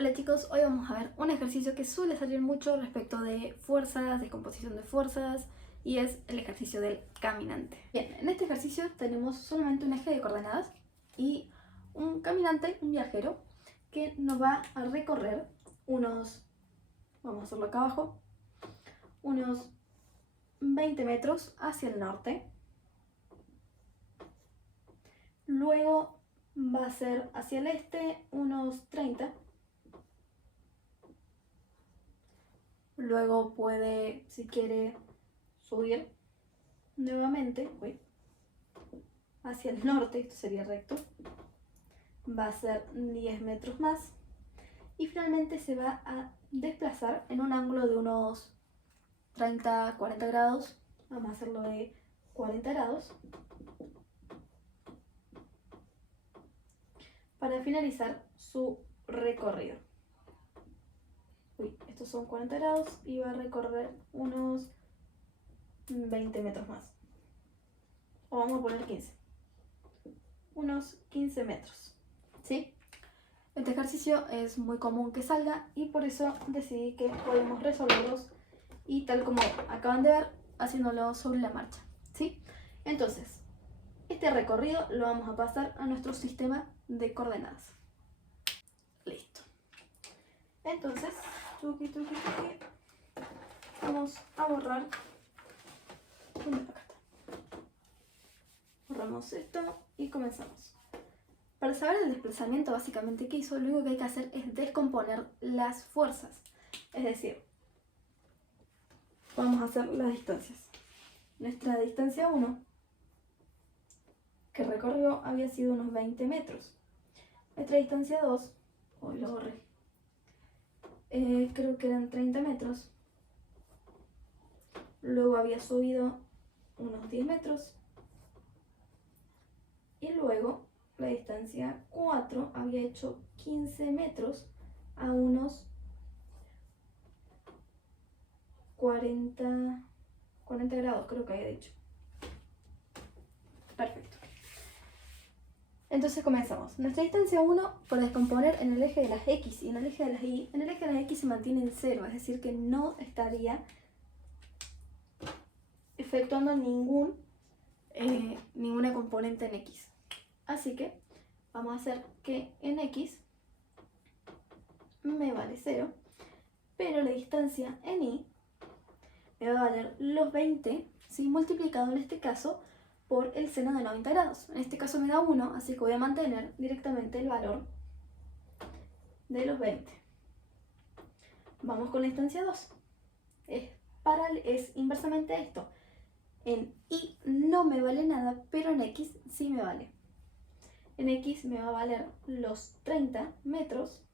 Hola chicos, hoy vamos a ver un ejercicio que suele salir mucho respecto de fuerzas, de composición de fuerzas, y es el ejercicio del caminante. Bien, en este ejercicio tenemos solamente un eje de coordenadas y un caminante, un viajero, que nos va a recorrer unos, vamos a hacerlo acá abajo, unos 20 metros hacia el norte. Luego va a ser hacia el este unos 30. Luego puede, si quiere, subir nuevamente hacia el norte, esto sería recto. Va a ser 10 metros más. Y finalmente se va a desplazar en un ángulo de unos 30-40 grados. Vamos a hacerlo de 40 grados. Para finalizar su recorrido. Estos son 40 grados y va a recorrer unos 20 metros más. O vamos a poner 15. Unos 15 metros. ¿Sí? Este ejercicio es muy común que salga y por eso decidí que podemos resolverlos y tal como acaban de ver, haciéndolo sobre la marcha. ¿Sí? Entonces, este recorrido lo vamos a pasar a nuestro sistema de coordenadas. Listo. Entonces, vamos a borrar. Borramos esto y comenzamos. Para saber el desplazamiento básicamente que hizo, lo único que hay que hacer es descomponer las fuerzas. Es decir, vamos a hacer las distancias. Nuestra distancia 1 que recorrió había sido unos 20 metros. Nuestra distancia 2, hoy lo borré, creo que eran 30 metros. Luego había subido unos 10 metros. Y luego la distancia 4 había hecho 15 metros a unos 40 grados, creo que había dicho. Perfecto. Entonces comenzamos. Nuestra distancia 1 por descomponer en el eje de las X y en el eje de las Y. En el eje de las X se mantiene en 0, es decir que no estaría efectuando ninguna componente en X. Así que vamos a hacer que en X me vale 0, pero la distancia en Y me va a valer los 20, ¿sí? Multiplicado en este caso por el seno de 90 grados. En este caso me da 1, así que voy a mantener directamente el valor de los 20. Vamos con la distancia 2. Es inversamente esto. En Y no me vale nada, pero en X sí me vale. En X me va a valer los 30 metros.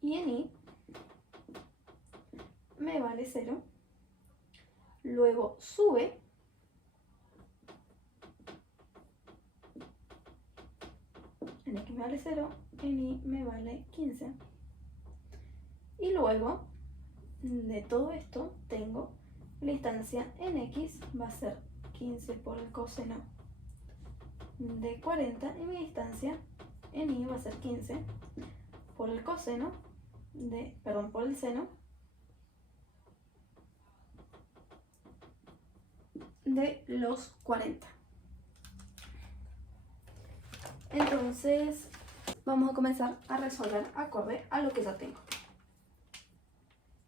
Y en Y me vale 0. Luego sube. En X me vale 0. En Y me vale 15. Y luego de todo esto tengo la distancia en X va a ser 15 por el coseno de 40 y mi distancia en Y va a ser 15 por el coseno de, por el seno de los 40. Entonces vamos a comenzar a resolver acorde a lo que ya tengo.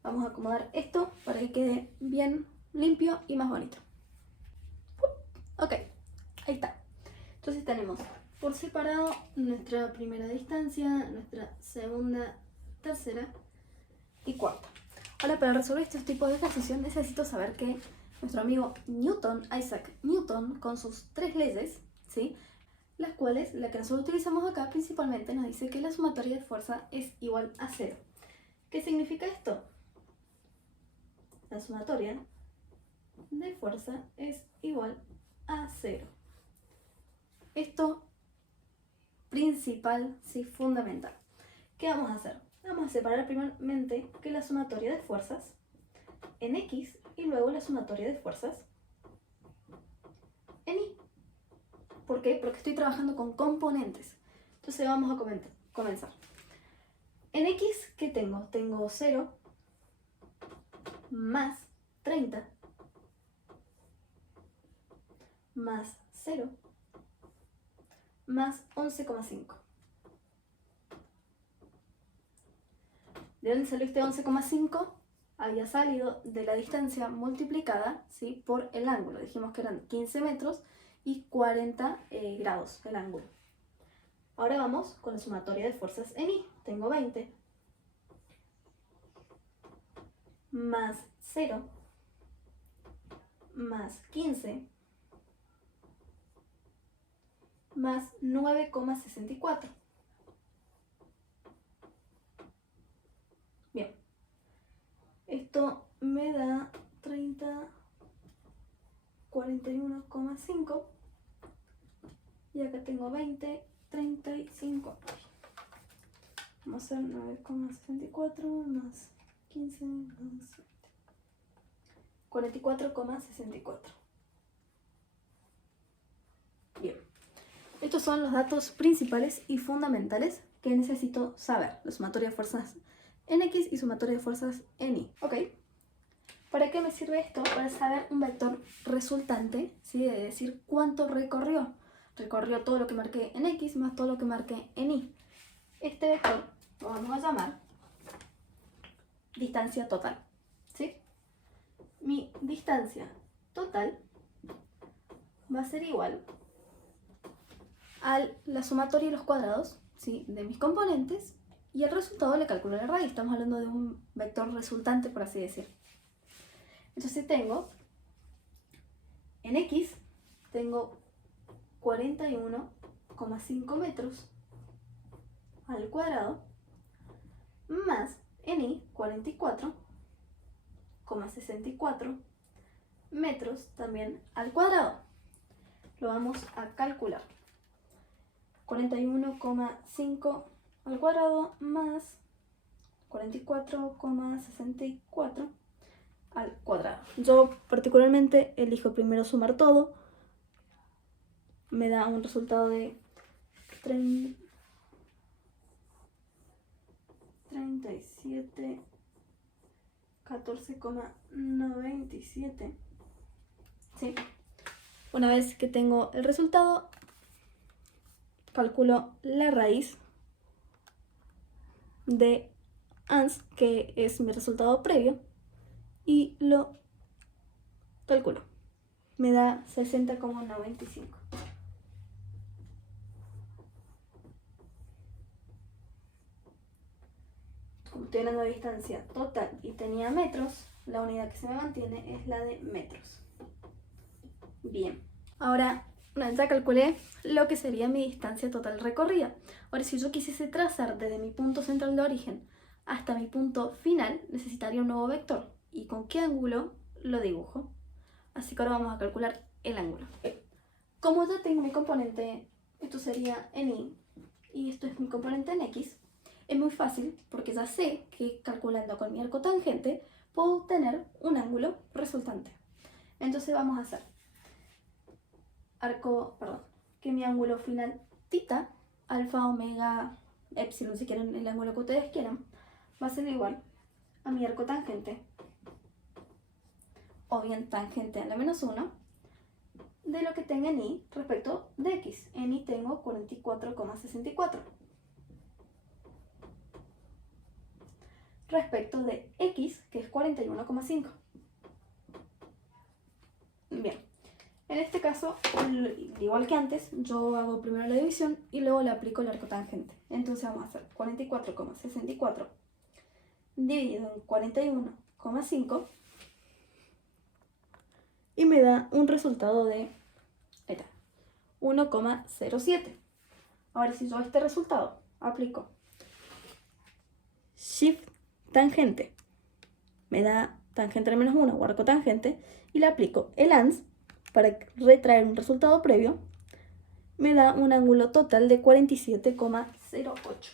Vamos a acomodar esto para que quede bien limpio y más bonito. Ok, ahí está. Entonces tenemos por separado nuestra primera distancia, nuestra segunda, tercera y cuarta. Ahora, para resolver estos tipos de ejercicios necesito saber que nuestro amigo Isaac Newton, con sus 3 leyes, ¿sí? Las cuales, la que nosotros utilizamos acá principalmente, nos dice que la sumatoria de fuerza es igual a 0. ¿Qué significa esto? La sumatoria de fuerza es igual a 0. Esto principal, sí, fundamental. ¿Qué vamos a hacer? Vamos a separar primeramente que la sumatoria de fuerzas en X y luego la sumatoria de fuerzas en Y. ¿ok? Porque estoy trabajando con componentes. Entonces vamos a comenzar. En X, ¿qué tengo? Tengo 0 más 30 más 0 más 11,5. ¿De dónde salió este 11,5? Había salido de la distancia multiplicada, ¿sí?, por el ángulo. Dijimos que eran 15 metros y 40 grados el ángulo. Ahora vamos con la sumatoria de fuerzas en I. Tengo 20 más 0 más 15 más 9,64. Bien, esto me da 30, 41,5 y acá tengo 20, 35. Vamos a hacer 9,64 más 15 más 20. 44,64. Bien. Estos son los datos principales y fundamentales que necesito saber. La sumatoria de fuerzas en X y sumatoria de fuerzas en Y. ¿Ok? ¿Para qué me sirve esto? Para saber un vector resultante, ¿sí? De decir cuánto recorrió. Recorrió todo lo que marqué en X más todo lo que marqué en Y. Este vector lo vamos a llamar distancia total, ¿sí? Mi distancia total va a ser igual a la sumatoria de los cuadrados, ¿sí?, de mis componentes, y el resultado le calculo la raíz. Estamos hablando de un vector resultante, por así decir. Entonces tengo, en X, tengo 41,5 metros al cuadrado, más en Y, 44,64 metros también al cuadrado. Lo vamos a calcular. 41,5 al cuadrado más 44,64 al cuadrado. Yo particularmente elijo primero sumar todo. Me da un resultado de 37, 14,97. ¿Sí? Una vez que tengo el resultado, calculo la raíz de ans, que es mi resultado previo, y lo calculo. Me da 60,95. Como estoy hablando de distancia total y tenía metros, la unidad que se me mantiene es la de metros. Bien. Ahora, ya calculé lo que sería mi distancia total recorrida. Ahora, si yo quisiese trazar desde mi punto central de origen hasta mi punto final, necesitaría un nuevo vector. ¿Y con qué ángulo lo dibujo? Así que ahora vamos a calcular el ángulo. Como ya tengo mi componente, esto sería en Y, y esto es mi componente en X, es muy fácil porque ya sé que calculando con mi arco tangente puedo obtener un ángulo resultante. Entonces vamos a hacer que mi ángulo final θ, alfa, omega, epsilon, si quieren el ángulo que ustedes quieran, va a ser igual a mi arco tangente, o bien tangente a la menos 1, de lo que tenga en Y respecto de X. En Y tengo 44,64. Respecto de X, que es 41,5. Bien. En este caso, igual que antes, yo hago primero la división y luego le aplico el arco tangente. Entonces vamos a hacer 44,64 dividido en 41,5 y me da un resultado de 1,07. Ahora, si yo a este resultado aplico shift tangente, me da tangente al menos 1 o arco tangente, y le aplico el ans para retraer un resultado previo, me da un ángulo total de 47,08.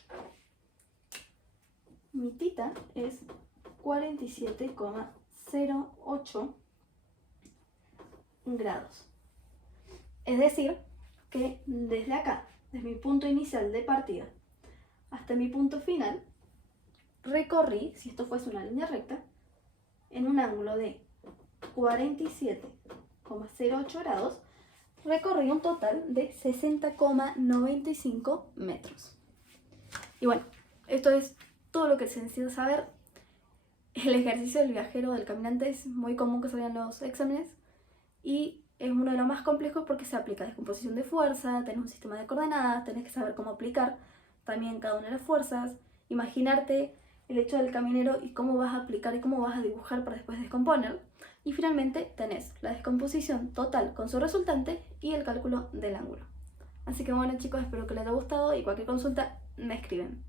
Mi θ es 47,08 grados. Es decir, que desde acá, desde mi punto inicial de partida hasta mi punto final, recorrí, si esto fuese una línea recta, en un ángulo de 47,08 grados, recorrí un total de 60,95 metros. Y bueno, esto es todo lo que se necesita saber. El ejercicio del viajero, del caminante, es muy común que salgan los exámenes y es uno de los más complejos porque se aplica descomposición de fuerza, tenés un sistema de coordenadas, tenés que saber cómo aplicar también cada una de las fuerzas, imaginarte el hecho del caminero y cómo vas a aplicar y cómo vas a dibujar para después descomponer. Y finalmente tenés la descomposición total con su resultante y el cálculo del ángulo. Así que bueno chicos, espero que les haya gustado y cualquier consulta me escriben.